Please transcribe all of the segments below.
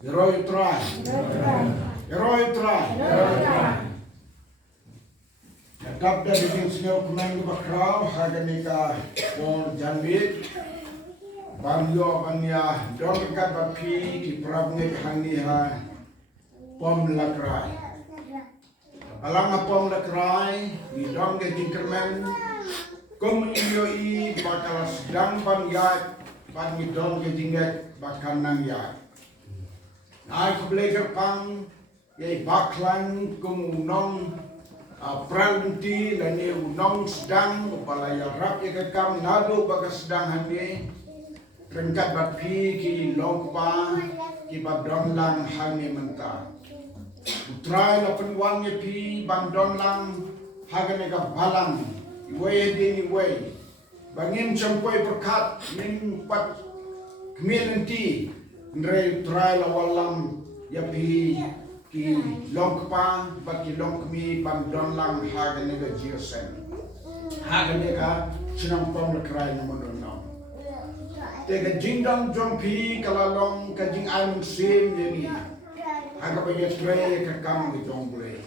Heroi try. Kap dari sini kumang bakrau haganika don janbit bangyo banya don Rev.B.P ki prabne khani ha pom lakrai alanga pom lakrai ni don ke dinkermen kum yo I bakal sedang bangya ban ni don ke dinget bakan nang ya ai ku Blei kerpang ye baklan kum nong Pranti lani unong sedang upalaya rap ya kam nado bagas sedang hande Rev.B.P ki longpa ki badon lang hane menta utrai la penwang ye pi bandon lang hagane ka balang iwe dini we bangin champoi perkat min pat kemilenti ndre utrai la Wallam ya pi ki longpa bat ki longkmi bandon lang hagane ga jiosen hagane ka sinang pom le krai na monono te ga jingdam jongpi kalalong ka jing ai sim yeni haga ba ye tre ka kam gi jong Blei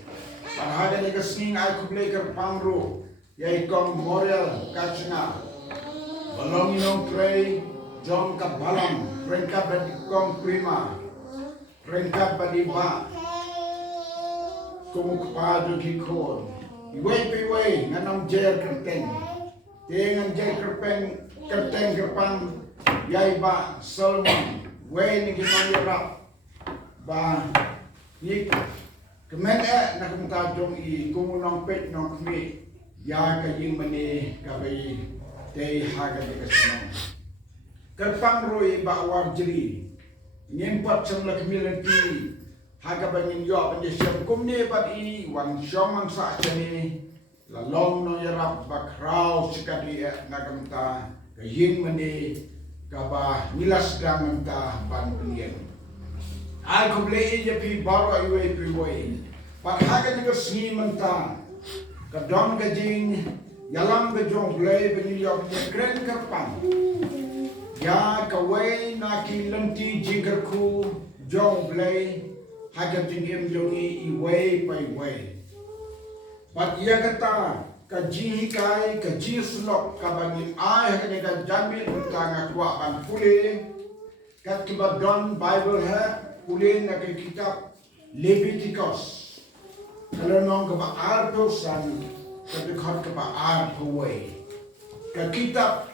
par hagane ga sing ai ku Blei ka pangro ye kom moral ka chinga balong inong tre jong ka balam rengka ba di kom prima rengka ba di ba kumu kepadu kikon iwe piwe nganam jer kerteng dengan jer kerteng kerpang yai ba Solomon we ni gimana rap ba ni kemen nak muka jong I kumu nong pet nong kmi ya ka ying mani ka bai te haga de kasno kerpang roi ba warjri nyempat semla kemilenti haga bangin yo banje siam kumne bat I wan syomang sa chani la long no yarap bakrau sikadi nagamta kayin mani kaba nilas damanta ban plien ai ko Blei je pi baro iwe pi we pat haga ni sni manta ka don ga jing yalam ga jong Blei bani yo je kren karpang ya Kawei na ki lenti jingerku jong Blei haga tingim jongi iwe pai we pat ia kata ka ji kai ka ji slok ka bangin ai haga ka jambi utanga kwa ban pule kat ki don Bible ha pule na ke kitab Leviticus kalau nong ka ba arto san ka de khat ka ba arto we ka kitab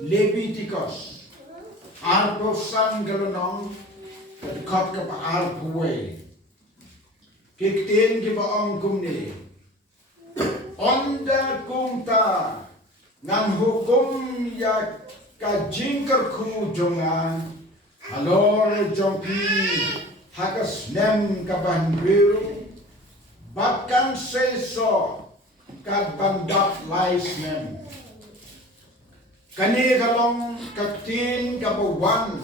Leviticus arto san kalau nong dekat ke paal Kawei kiktin ke baong kumni onda kumta ngan hukum ya kajingker ku jonga halor jongpi hakas nem kaban biru batkan seso kad bandat lais nem kani kalong kaktin kabawan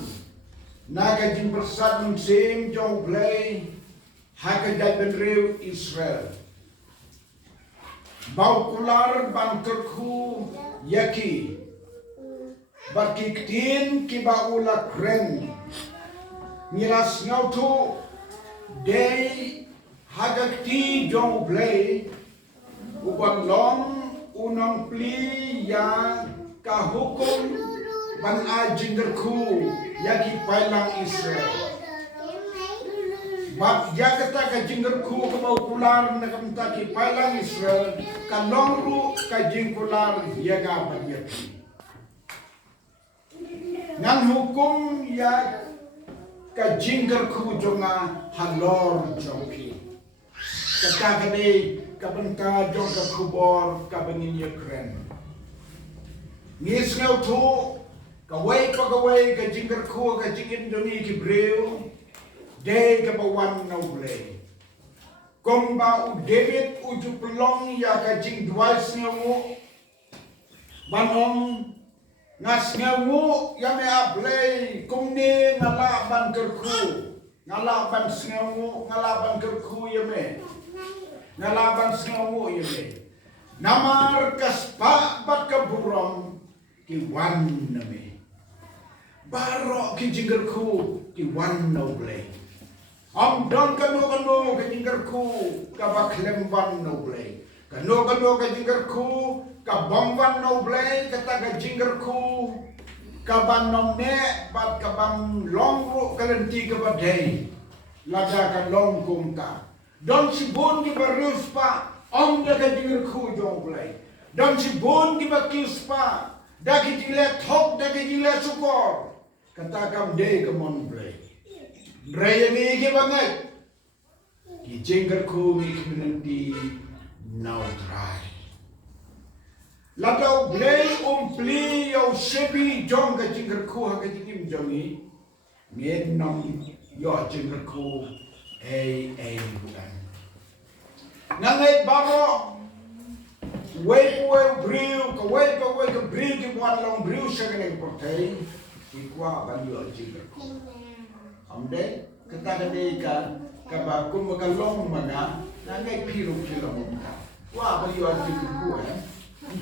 naga jing bersat musim jong Blei haka dan rew Israel bau kular ban kerku yaki bakiktin ki baula kren miras ngautu dei haka ti jong Blei uban long unang pli ya kahukum ban ajinderku yaki pailang Israel bab ya kata ka jingerku ka mau kular na kamta ki pailang Israel ka longru ka jingkular yaga bagyaki ngan hukum ya ka jingerku jonga halor jongpi kata kade ka benta jong ka kubor ka bangin Ukraine ngis ngau tu Kawei pagawai ka jingger ko ka jingin doni ki breu de ka bawan na Blei komba u David uju pelong ya ka jing dwais ngamu Banong ngas ngawu yang Blei kumni ngalaban kerku ngalaban ngawu ngalaban kerku yame ngalaban ngawu yame namar kaspa bat kaburam ki wan name barok ki jinggerku ki wan no Blei am don kanu ki jinggerku ka baklem wan no Blei kanu ki jinggerku ka bangwan no Blei kata ka jinggerku ka ban nom ne bat ka bang longru kalenti ka badai laga ka long kum ka don si bon ki barus pa om ya ka jinggerku jong Blei don si bon ki bakis pa da ki jile thok da ki jile sukor kata kam de ka mon Blei Blei ni ki bangai ki jinggerku mi kalenti now dry Ladau Blei Blei au Shiphew jong ka jinggerku ha ka jingim jongi ngien nom yo jinggerku bukan nangai baro wei briu ka briu ki wan long briu shagane portai ki kwa ban yo jinggerku amde kata ka ba kum ka long mana nangai piru ka wa ban yo jinggerku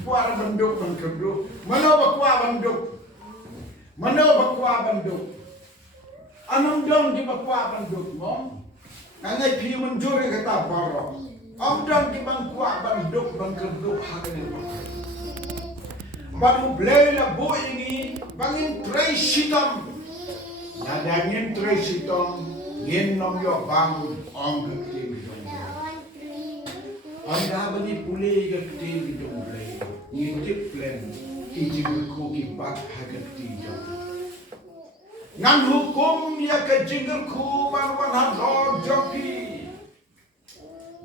Kuah banduk mengkeduk, mana bakwa banduk, anam dong di bakwa banduk mong, angai pi menjuri kata barok, am dong di bangkwa banduk mengkeduk hakin pakai. Baru Blei la bo ini bangin tray sitom, nadangin tray sitom, ngin nom yo bang ong keting dong. Anda bani pulih keting dong Blei. Ngintip plan jinggerku ki bak hagat tijo ngan hukum ya ke jinggerku barwan hador joki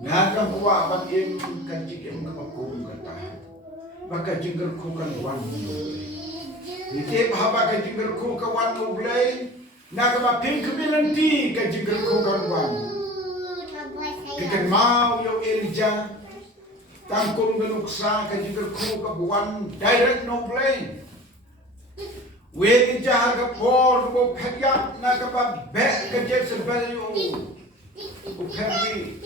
ngaga buat bagim kan jigem hukum kata baka jinggerku kan wan Blei haba ke jinggerku ka wan Blei naga ba pink bilanti ke jinggerku kan wan kikan mau yo Elijah tangkung genuksa ka jinggerku ka buwan direct no Blei we jaha ka por ko phya na ka ba be ka je sebel yo u phri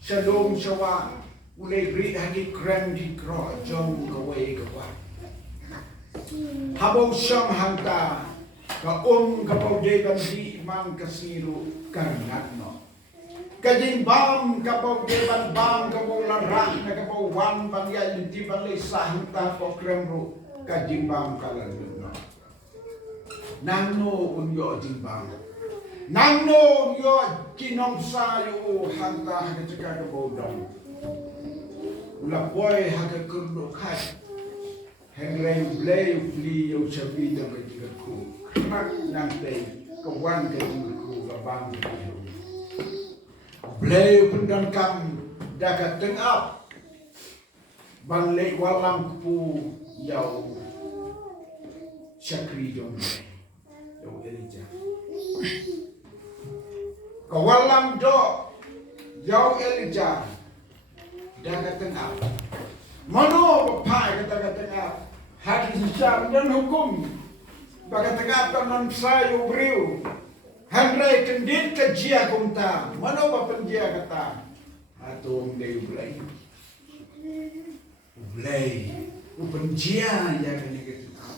shalom shawa ule ri hagi kran di kro jong Kawei ka wa habo sham hanta ka ka paude ban di man kasiru karnat no Kajing bam kapau deban bam kapau larang na kapau wan bang ya di balai sahita po kremru kajing bam kalalun no nangno unyo jing bam nangno yo kinom sa yo hanta hakachaka kapau dong ula boy hakakurdo khat hengrei Blei fli yo chabi da kajingku krak nang tei kawan kajingku babang kajingku Blei pendan kam dagat tengap ban lek Wallam kupu yau syakri jong yau Elijah ka Wallam do yau Elijah dagat tengap mano bapai kata tengap hati syam dan hukum bagat tengap kan sayu briu Handrai kendit ke jia kumta, mana apa penjia kata, atung Blei penjia ya kini kita,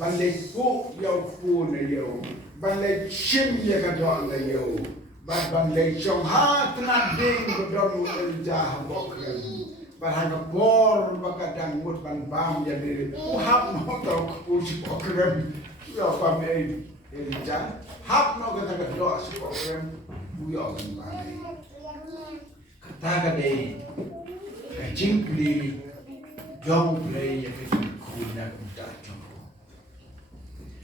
balai ku yau ku na yau, balai shim ya kadang na yau, balai chong ha tenat ding kadang Elijah bokren, balai por bakadang mut bam ya diri, uhap mau tau ku bokren, ya pamai Elijah. Hap no kata doa program buyo kembali kata kadai kajing Blei jong Blei ya kajing kuna kuda jong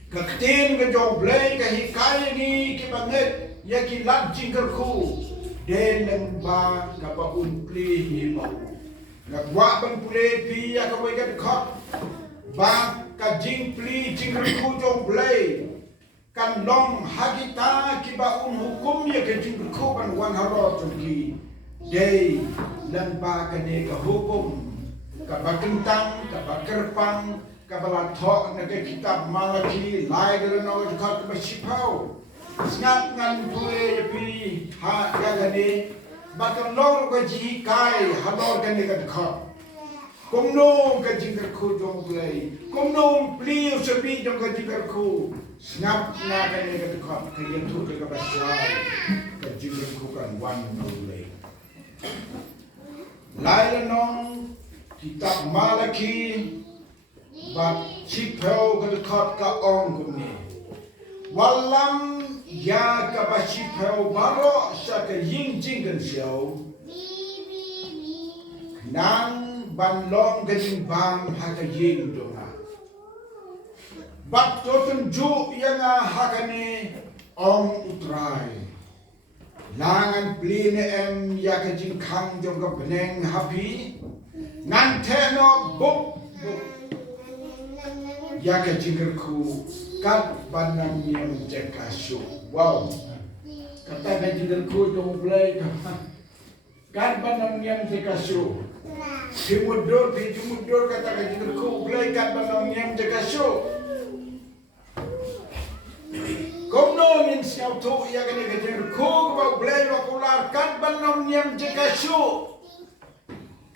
kakten ke jong Blei kahikai ni kibanget ya kilat jinggerku den lembah kapa Blei himo ngagwa ban pulih pi ya Kawei kat khot ba kajing Blei jinggerku jong Blei kan long hagita kiba hukum ya ke jinggerku kan wan haro tungki dei lembah kane ka hukum kabakentang, kabakerpang, kabalatok na kay kitab Malaki, lai dalam nawat kat ke Shiphew. Snap ngan pule pi ha gani, bakal nor ko ji kai halor gani kat khat. Kumno ka jingkar ku jong Blei, kumno pliu sebi jong ka jingkar ku. Snap na gani kat khat kayen tu ke basai, ka jingkar ku kan wan Blei. Lai nong kitab Malaki But Shiphew ka khat ka ong kumni. Wallam ya ka ba Shiphew baro sa ka ying jinggan siyaw. Nang banlong ka jing bam ha ka ying donga. But totun ju yang ha ka ni ong utray. Langan pline em ya ka jing kang jong ka beneng happy. Ngan teno buk Yaka jingerku kat banam yang jekasyo. Wow. Kata ka jingerku jong Blei kat banam yang jekasyo. Timudur kata ka jingerku Blei kat banam yang jekasyo. Komno min siaw tu yaka ni ka jingerku ba Blei wakular kat banam yang jekasyo.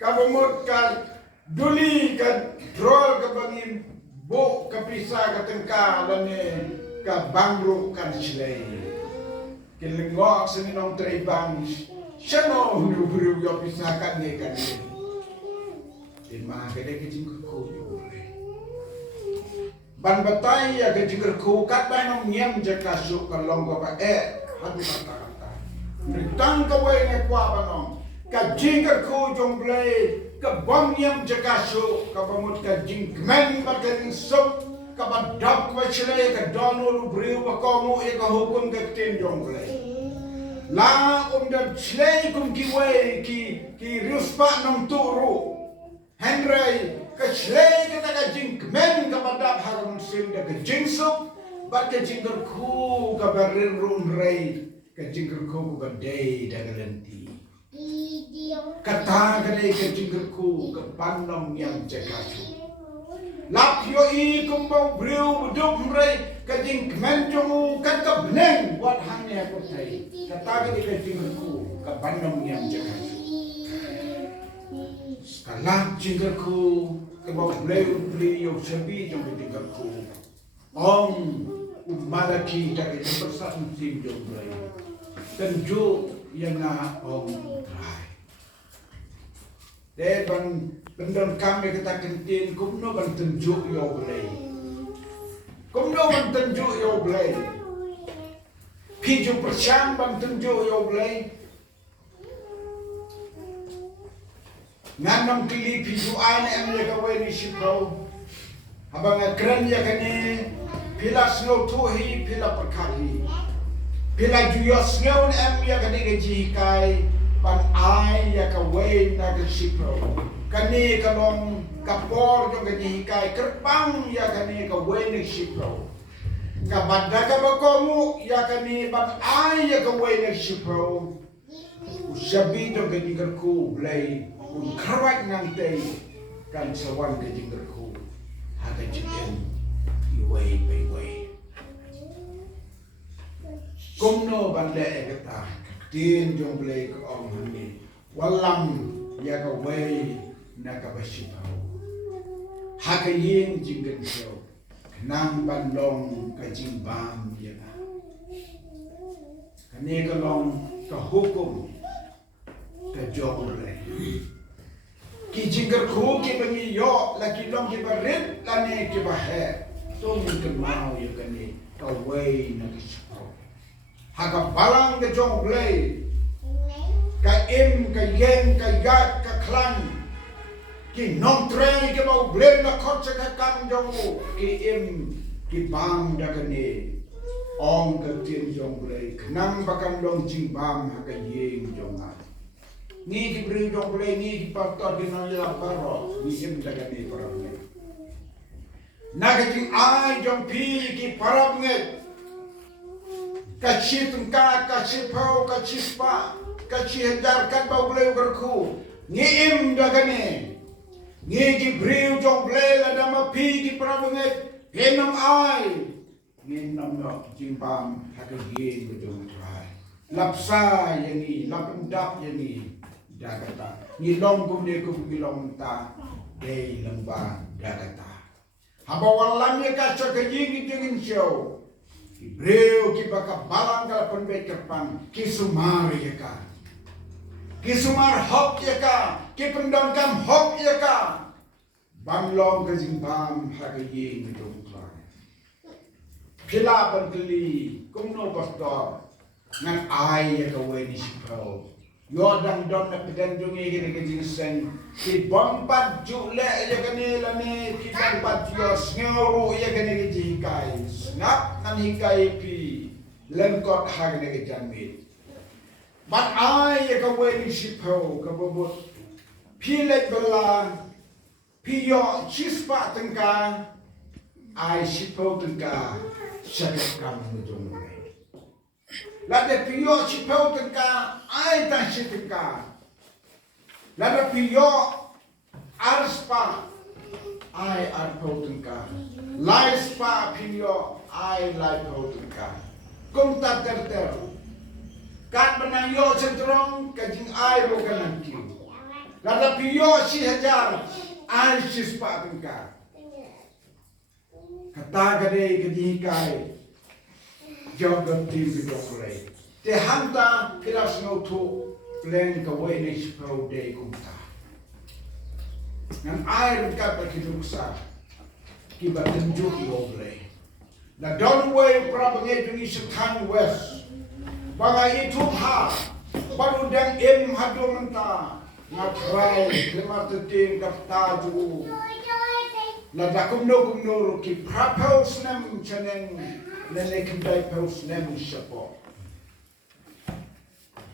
Kabumut kat duli kat drol ka bangin Bo kapisa katengka lane ka bangro kan slay. Kilengok seninong treibang siano hulu yo pisa kan ne kan ne. Ima kede kecing ko yo. Ban batay ya kecing ko kat banong nyam jakasu kalong ko pa hadu kata. Ritang Kawei ne kwa banong. Ka jingkar ko jong Blei ka bom nyam jakasu ka bamut ka jingmen ba ka sop ka badap ka chile ka dono briu ba ko mo e ka hukum ka tin jong Blei la da chile kum ki wei ki ruspa nong turu henry ka chile ka ka jingmen ka badap ha mun sim da ka jingsop ba ka jingkar ko ka barin run rei ka jingkar ko ka dei da garanti kata kadai ke jinggerku ke pandang yang jekasu. Lap yo I kumbau briu buduk mrei ke jing kemenjong kan ke beneng buat hanya kotai. Kata kadai ke jinggerku ke pandang yang jekasu. Sekarang jinggerku ke bau Blei yo sebi jong jinggerku. Om Malaki dari tempat musim jong Blei. Tenju yang na om Deh ban kami kita kentin kumno ban tunjuk yo Blei. Kumno ban tunjuk yo Blei. Piju persyam ban tunjuk yo Blei. Nganong tili piju ane em ya Kawei ni Shiphew. Abang keren ya kani pila snow tuhi pila perkati. Pila juyos ngaun em ya kani kejikai. Pan ai ya Kawei na ke Shiphew kani kalong kapor jong kejikai kerpang ya kani Kawei ni Shiphew kabada ka bakomu ya kani pan ai ya Kawei ni Shiphew usabi jong kejingerku Blei un krawat nang tei kan sawan kejingerku ha kejingen iwei pei kumno bande kata tin jong Blei ko ong hani Wallam ya Kawei na ka Shiphew ha ka yin jinggen siyo nang bandong ka jingbam ya kani ka long ka hukum ka jong Blei ki jingger ku ki bangi yo la ki long ki barit la ne ki bahe to min ka mau ya kani Kawei na ka Shiphew Haka balang ke jong Blei ka im ka yen ka yat ka klan ki non tre ke bau Blei na khotse ka kam jong ki im ki bam da kane ong ka tin jong Blei knang bakam long jing bam haka yen jong a ni ki bri jong Blei ni ki pastor ki no ya baro ni im da kane parab ne na ka jing ai jong pi ki parab nge Kacip tengkak, kacip hau, kacip pak, kacip hajar kat bau Blei berku. Ngiim dah kani. Ngigi Briu jong Blei la dama pi ki prabanget henam ai nginam no jimbam hakayin bedung trai lapsa yani lapendap yani dagata ngilong kumde kumilong ta dei lembang dagata haba wallam ya kaca kajing jengin show Briu ki baka balang kala penbet kerpan ki sumar ya ka ki sumar hok ya ka ki pendongkam hok ya ka Banglong ke jimbam hakayin bedung trai Pilapan keli kumno pastor ngan ai ya Kawei ni Shiphew yodang don na pedandungi kini kejingsen ki bompat jule ya kanila ni ki bompat yos ngoro ya kini kejingkai ngap nan hikai pi lengkot hagane kejanmit bat ai ya Kawei ni Shiphew kabobot pilek bela piyo chispa tengka ai Shiphew tengka sakit kamu jom lada piyo Shiphew tengka ai tan tengka lada piyo arspa ai arpo tengka laispa piyo ai laipo tengka kum tak terter kat benayo centrong kajing ai bukan nanti lada piyo si hajar ai sispa tengka kata gade kedikai jogot tim bidokre te hanta kilas no to plan Kawei ni Shiphew de kumta nan air kat pakiduksa kiba tunjuk Blei na don't way prabange dungi setan west bangai itu ha baru dan im hadumenta ngatrai klematutin kapta ju Lada kumno ki prapos nem chaneng nene kidai pos nem shapo.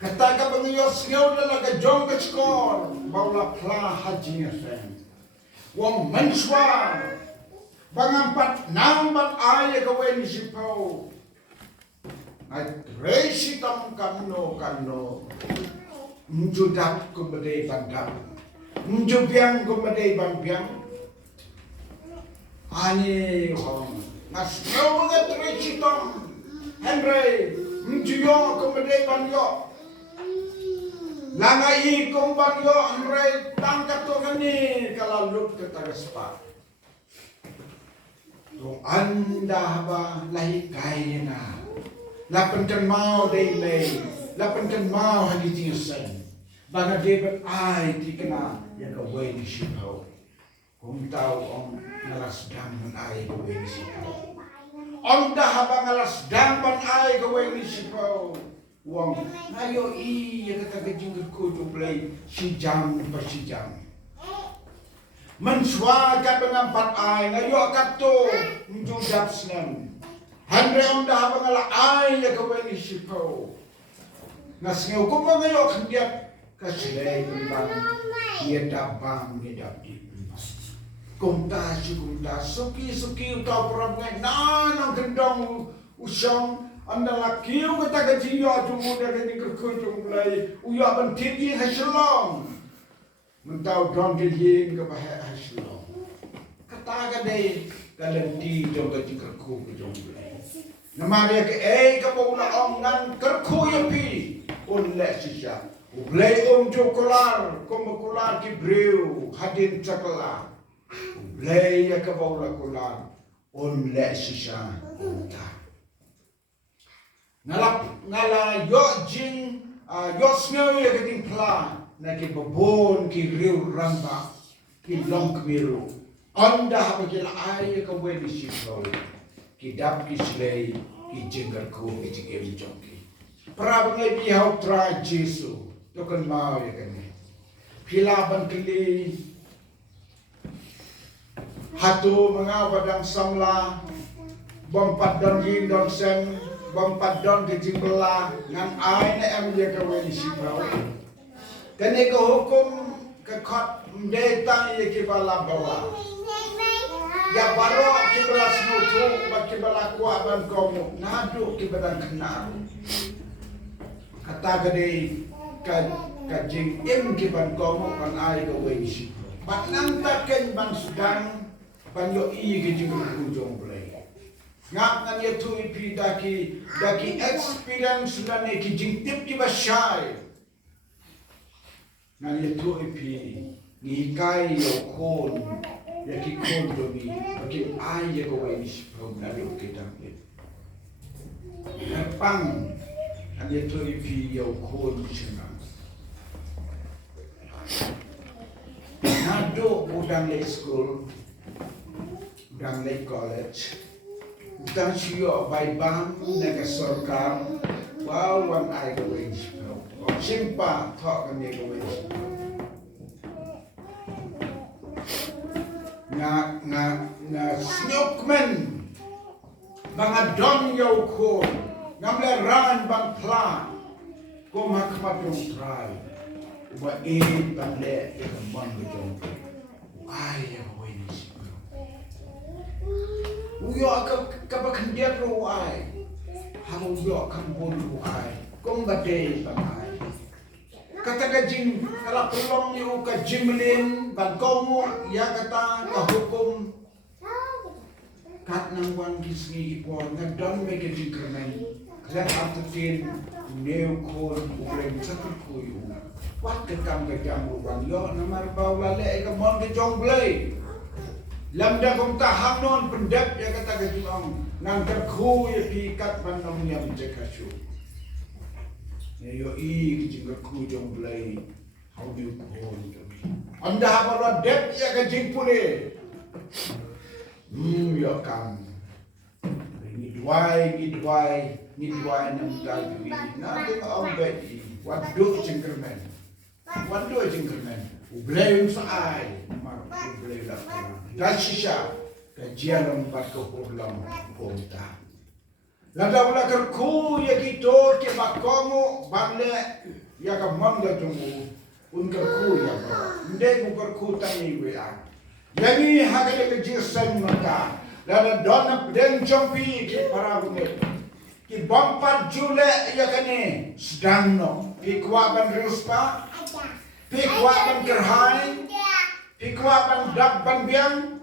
Kata ka bangiyos ngaw na laga jong ka skor baula pla haji FM. Wong menswa bangampat nambat ay Kawei ni Shiphew. Ay resitam kamno Mjudak kumbade bandam. Mjubiang kumbade bambiang. Ani hong nas ngau mga trechitong Henry mjuyo kumbade banyo langai kong banyo Henry tangkat to kani kalalut ke tagaspa to anda ba lahi kaya na lapan kan mau day lapan kan mau hadi tingsan baga David ay di kena ya Kawei ni Shiphew kung tao ang nalasdang man ay Kawei ni Shiphew. Ang dahabang nalasdang man ay Kawei ni Shiphew. Wang ayo iya katagajing ko to Blei si jam pa si jam. Manswa ka bangampat ay ngayo kato njudap snem. Handre ang dahabang ala ay Kawei ni Shiphew. Ngasngaw kung ngayo kandiat kasilay kumbang yedabang yedabdi. Kumta suki utau perang ngai nanang gendong usang anda lakiu kata gajiya jumu dah kini kerkujung Blei uya bentinggi hasilong mentau don gilin ke bahaya hasilong kata gadai kalenti jong gaji kerku kujung Blei nama dia ke baula ong nan kerku yapi unle sisa Blei jokolar komukular ki Briu hadin cakala Blei ya kabaula kular on le sisa unta ngala yo jing yo snow ya keding pla na ki babon ki riu ramba ki long kmiru onda habagila ay Kawei ni Shiphew ki dap ki slei ki jingar ko ki jingem jongki para bangai bihau tra Jesu tokan mau ya kene pilaban kili hatu mengawadang samla bompat don yin don sen bompat don kejimbela ngan ai na em je Kawei ni Shiphew kene ko hukum ke khot mdeta ye ke bala bawa ya baro ke bala snutu ba ke bala kwa ban komu nadu ke badan kenar kata gede ka jing im ke ban komu kan ai Kawei ni Shiphew But nang taken ban sedang ban yo I ke jing jong Blei. Ngap ngan ye tu ipi daki experience dan ye ki jing tip ki basai. Ngan ye tu ipi ni kai yo kon ye ki kon do ni bagi ai ye ko ni sipau na yo ke dang ye. Pang ngan ye tu ipi yo kon chena. Nado udang le school, udang le college, udang siyo by bang nega sorkar, wow one eye go wage, simpa talk and nega wage. Na snokmen, mga don yo ko, ngamle ran bang plan, ko makmadong try. Uba bang le yang man bejong ai yang wini sipro uyo ka kendiat ro ai hamu yo kan bon ro ai kong gade bang ai kata gajing kala pelong yo ka jimlin ban komo ya kata ka hukum kat nang wan kisngi po ngadon me ke jingkermen kala after neu ko ubrem satu kuyu wat kekam bukan yo namar bawa le ke mon ke jong Blei lamda kom taham non pendap ya kata ke jong nang terku ya pikat manom yang jekasu yo I ke jing ku jong Blei how you ko anda apa dep ya ke jing pule yo kam ni duai nam dagwi na ke om be wat do jingkermen Wando jingkermen, Blei saai, mar Blei la. Dasisha, kajian empat kehurlam kota. Lada wala kerku ya kita ke bakomo bangle ya ka mangga tunggu un kerku ya ba. Ndai bu kerku tani wea. Yani hagale ke jisan maka. Lada dona den jompi ke para bunge. Ki bampat jule ya kane sedang no. Ki kuaban ruspa. Pikwaban kerhai, pikwaban dabban biang,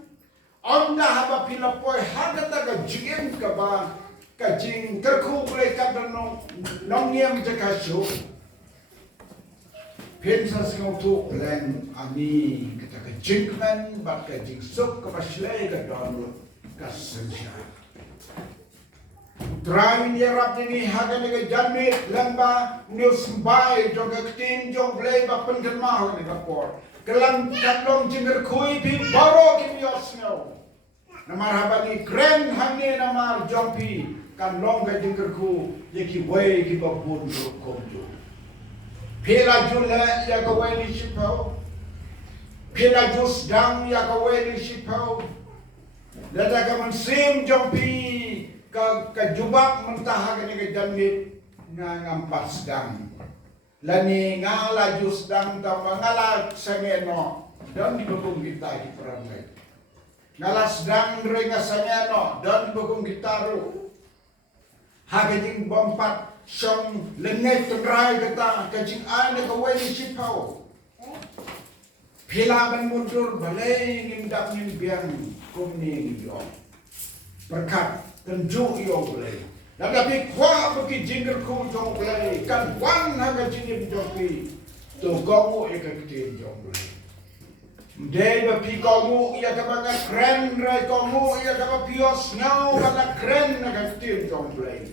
onda haba pilapoy hagata ka jing ka ba ka jing terku Blei ka no nongyam jakasu. Pensa sing tu plan ami kita ka jingman ba ka jing sok ka baslei ka don ka sensya. Teramin ya rap ini haga nega jamit lamba news by joga ketin jong Blei bapen kermah nega por kelam katlong jinger kui pi baro kim yosno namar habani kren hangne namar jompi kan longa jinger ku yeki wei ki babun komjo pela jula ya ka wei ni Shiphew pela jus dang ya ka wei ni Shiphew dada ka man sim jompi ka jubak mentah ke ni jamit ngampas sedang lani ngala jus dang ta ngala sangeno dan dibukung kita di perangai ngala sedang renga sangeno dan dibukung kita ru hagajing bompat song lenget tengrai kata kajing ane ka wei Shiphew pilaban mundur balai ngindap ning biang kumni yo berkat tenjuk yo Blei. Tapi kuat bagi jingger ku jong Blei kan wan haga jingir joki tu gomu eka kecil jong Blei. Dei Rev.B.P gomu ia kabangan keren rai gomu ia kabang pios ngau kana keren naga kecil jong Blei.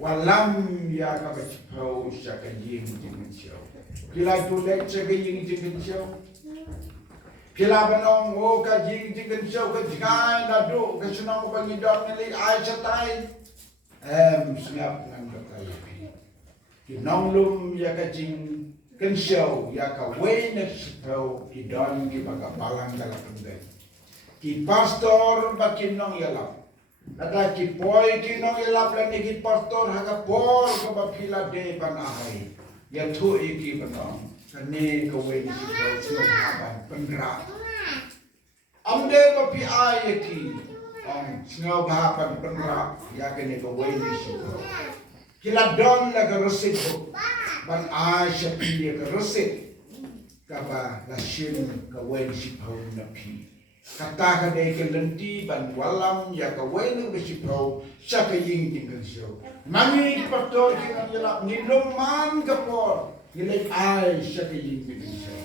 Wallam ia kabang Shiphew saka jing show. Kila tu lek saka jing show. Kila benong o ka jing show ka jingai nadu ka sunong pangidon nili ai satai snap nang kaya kinong lum ya ka jing show ya ka wei na Shiphew ki don ki baga balang dalam penggai ki pastor ba kinong yalap nada ki boy kinong yalap lan ki pastor haga por ka ba pila de panai ya tu iki benong kani ka wei ni Shiphew sudah haban pengerak amde Rev.B.P ayaki snow bahapan pengerak ya kani ka wei ni Shiphew kila don la ka resit ban Shiphew ka resit kaba lasin Kawei Shiphew na pi. Kata kadai kelenti ban Wallam ya Kawei na Shiphew siya kaying tinggal siya. Mangi pastor kita jelap niloman kapor nilai ay siya kaying tinggal siya.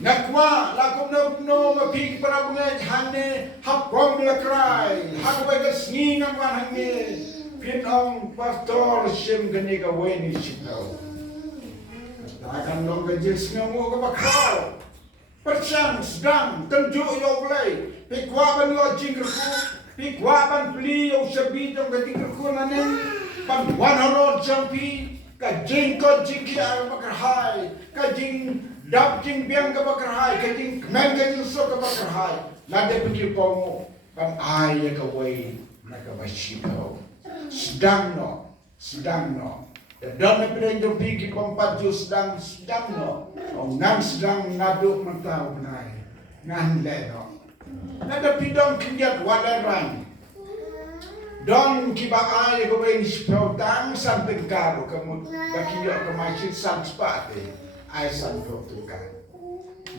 Nakwa lakom no mapik para bunga hane hapong lakray hagway kasngingan man hangin pinong pastor sim gani Kawei ni Shiphew. Akan long kajis ngamu ke bakal percang sedang tenju yo Blei pikwaban yo jingkerku pikwaban Blei yo sebidong ke jingkerku nanen pan 100 jampi ka jingko jingki ar bakarhai ka jing dap jing biang ke bakarhai ka jing kemen ka jing so ke bakarhai lade pikir pomo pan ai ka Kawei mereka Shiphew sedang no dan napirin yung pigi pampat Diyos sedang no. O ngan sedang naduk mentau benai. Ngan leno. Nada pidong kindiat waleran. Don kiba ay Kawei Shiphew tang samping karo kamu bakiyo kemaisin san spate. Ay san tungka.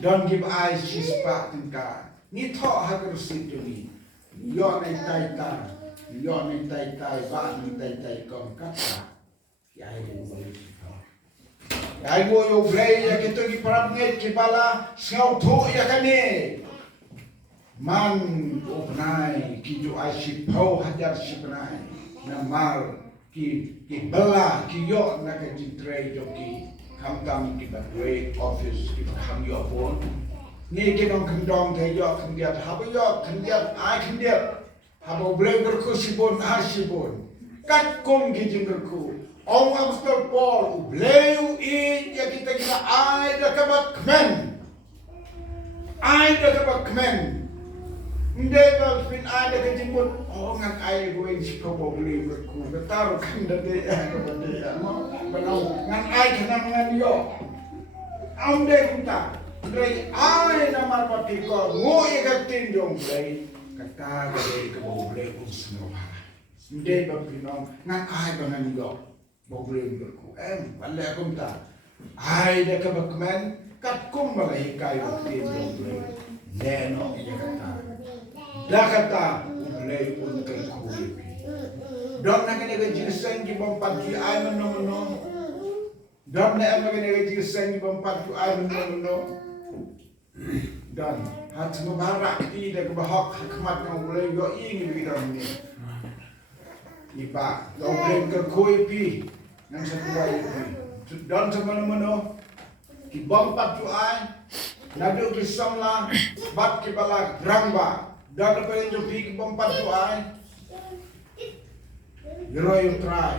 Don kiba ay si spate ka. Nito hagar situni. Yo na tay-tay. Yo na tay-tay. Ba ni tay-tay kong kata. Ai go yo Blei ya kita ki parap ngai ki bala sngau tho ya kane man opnai ki jo ai Shiphew hajar Shipnai na mal ki bala ki yo na ka jitre jo ki kam tam ki ba Blei office ki kam yo pon ni ki dong kendong the yo kendiat ha yo kendiat ai kendiat ha Blei gerku sibon ha sibon kat kom ki jinggerku Om Apostol Paul, Blei ya kita ai dah kabat kemen. Ai dah kabat kemen. Ndebal pin ai dah kejimbut. Ngan ai Kawei Shiphew Blei berku. Betar kan dah dia kabat dia. Benau ngan ai kena ngan yo. Am deh kunta. Blei ai nama pati ko. Ngoi katin jong Blei. Kata Kawei Blei usno. Ndebal pinong ngan ai bangan yo. Boleh berku wala akum ta ay da ka bakman kat kum malay kayo tin Blei leno iya kata da kata Blei un kay Kawei don na kanya jisan ki bompat ki ay mano don na am kanya jisan ki bompat ki ay mano don hat mo barak ti da ka bahok hikmat ng Blei yo ingin bidang ni iba do Blei ka Kawei nang sa tuway don sa mano ki bompat tu ay nadu ki samla bat ki bala gramba don pa rin ki bompat tu ay Geroy try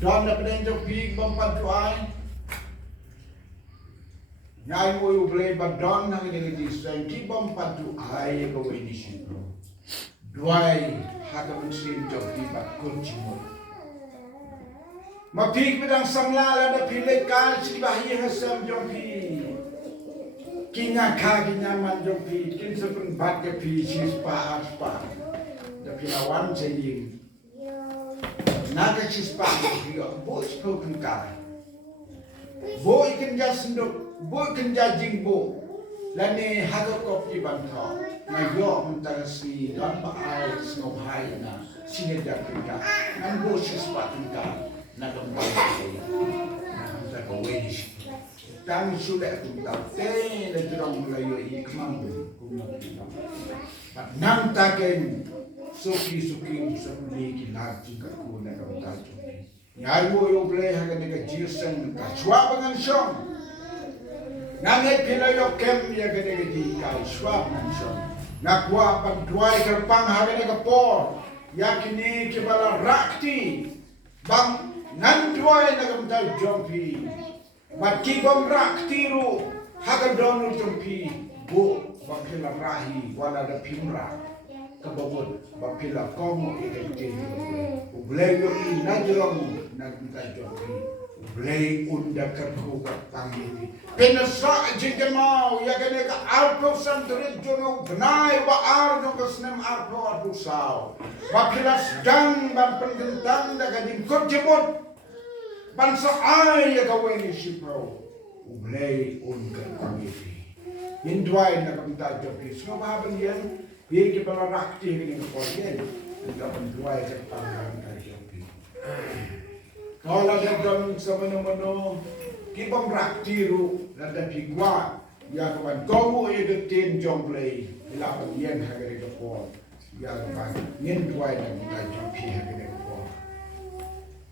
don na pa rin ki bompat tu ay nyay mo yu Blei ba don nang nilidisay ki bompat tu ay Kawei ni Shiphew duay hagam sin jo ki bat kunchimo Mapik pedang samlala da pilih kal si bahi hasam jompi. Kinya ka kinya man jompi. Kin sepun bat ke pi si spa aspa. Da pinawan saying. Naga si spa ki bo spoken ka. Bo ikan jasnduk, bo ikan jajing bo. Lani hagak kopi bantho. Mayo mentasi don pa ai snob hai na sine da ka. Nan bo si spa ka. Nakambay sa Kawei ni Shiphew. Kami sudah kunta na jurang mulayo ikmang kung nakita. At nang takin suki-suki sa muli kinaging kakuna kang tayo. Nyari mo yung Blei haga nagajilsan kaswa pangan siyong. Nangay pilayo kem yaga nagajikay swab ng siyong. Nakwa pagduay karpang haga nagapor. Yakini kibala rakti. Bang nanduay nagamtal jompi. Mati gomrak tiru haga donul jompi. Bu bakila rahi wala da pimra. Kababot bakila komo ikan Blei yo inajrong nagamtal jompi. Blei unda kerku katangiti. Penasa jika mau ya kene ka arto santrit jono gnai ba arno kasnem arto adusau. Bakila sedang ban pendentang da gading kojebot. Bansa ay ya Kawei ni Shiphew. Blei unkan Kawei. Hindway na kamta joki. Semua bahaban yan. Bigi pala rakti kini kepolian. Tidak hindway sa panggang joki. Kalau ada dong semana-mana kibang rakti ru nada pigwa. Ya kawan kau egetin jong Blei. Ilapan yan hagari kepol. Ya kawan hindway na kamta joki hagari kepol.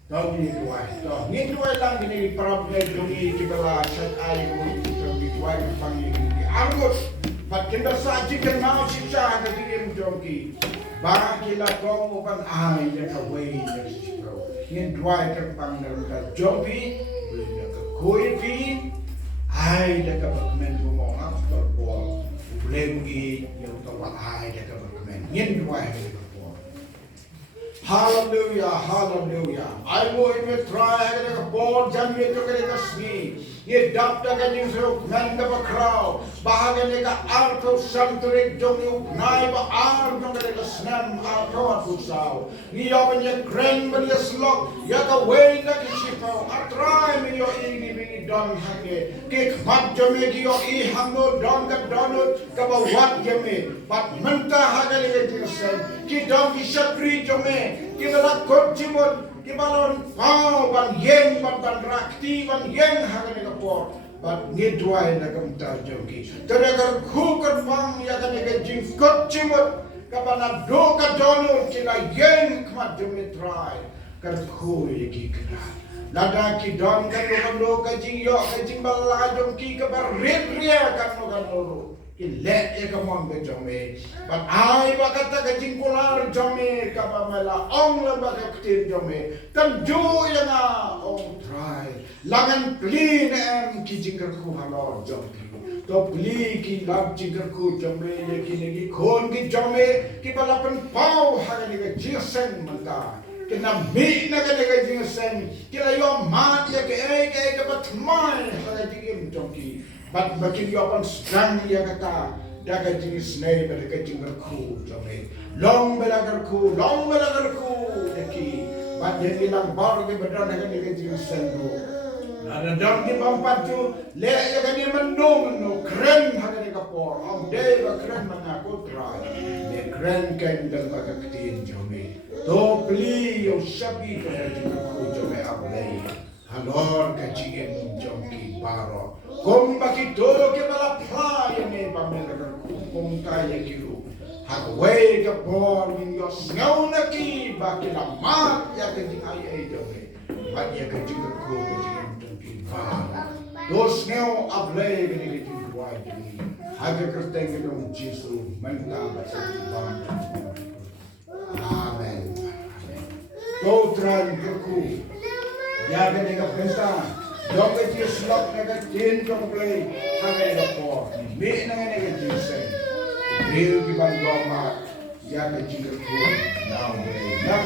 Tahu ni tuai, tahu ni tuai lang kini problem dungi kibala set ay kung tuai pangi anggot, pat kita saji kenal sisa ketika jongki, bang kita kong upan ay ya Kawei ya Shiphew, ni tuai terpang dalam jongki, boleh ke kuipi, ay ya kebakemen ngomong apa berbual, boleh pergi yang tahu ay ya kebakemen, ni tuai Hallelujah, hallelujah. I will even try to board jam itu ke sini. Ye dapta ke jisu nanda bakrau. Bahagian ke arto santurik jongi nai ba ar jongi ke snam arto atusau. Ni apa ni grand beri slok. Ya Kawei na ke Shiphew. Atrai mi yo ini bini don hange. Ke mat jome ki yo I hamno don ke donut ke bawat jome. Bat mentah hagali ke jisu. Ki don ki syakri jome. Kita kot jimut, kita balon pau ban yen ban rakti ban yen hagan kapor ban ngidwai na kamta joki. Teragar kukan bang ya kan ke jim kot jimut kabana do ka dono kita yen kmat jumitrai kar ku yeki kra. Lada ki don kan do ka jing yo ka jing bala joki ka bar ria kan no Ilet ya kamon ke jome, but I bakata ke jingkular jome kapamela ong la bakatin jome, tam ju ya na ong try, langan clean em ki jingkerku halor jome, to pli ki lab jingkerku jome ya ki negi kon ki jome ki balapan pau haga ni ke jisen manta. Kena mi na ke ke jisen, kila yo mat ya ke batmai haga jingim jomki. But bagi dia pun sedang dia kata daga jenis naik pada kejengkerku jome long belagarku deki but dia bilang baru dia berada dengan dia jenis sendu ada dam di bampat tu le ya kan dia menu keren haga dia kapor om day ba keren mengaku try le keren kan dan baga ketin jome to pli yo sabi ke kejengkerku jome Blei halor kejingen jomki baro Kung bakito ke bala playa me pamela kung kaya kiru. Kawei ke bor min yo snau na ki bakila mat ya ke jing ay dome. Bat ya ke jing ko ke jing tungki ba. Dos snau Blei ke ni jing kuai jing. Haga kerteng ke dong Jesu menta sa bang. Amen. To tran ku. Ya ke ni ka penta. Dong ke Jesu lak na ke tin jong Blei haga ni ko. Mi na ke Jesu. Real ki ban goma ya ke jing ko. Now Blei. Now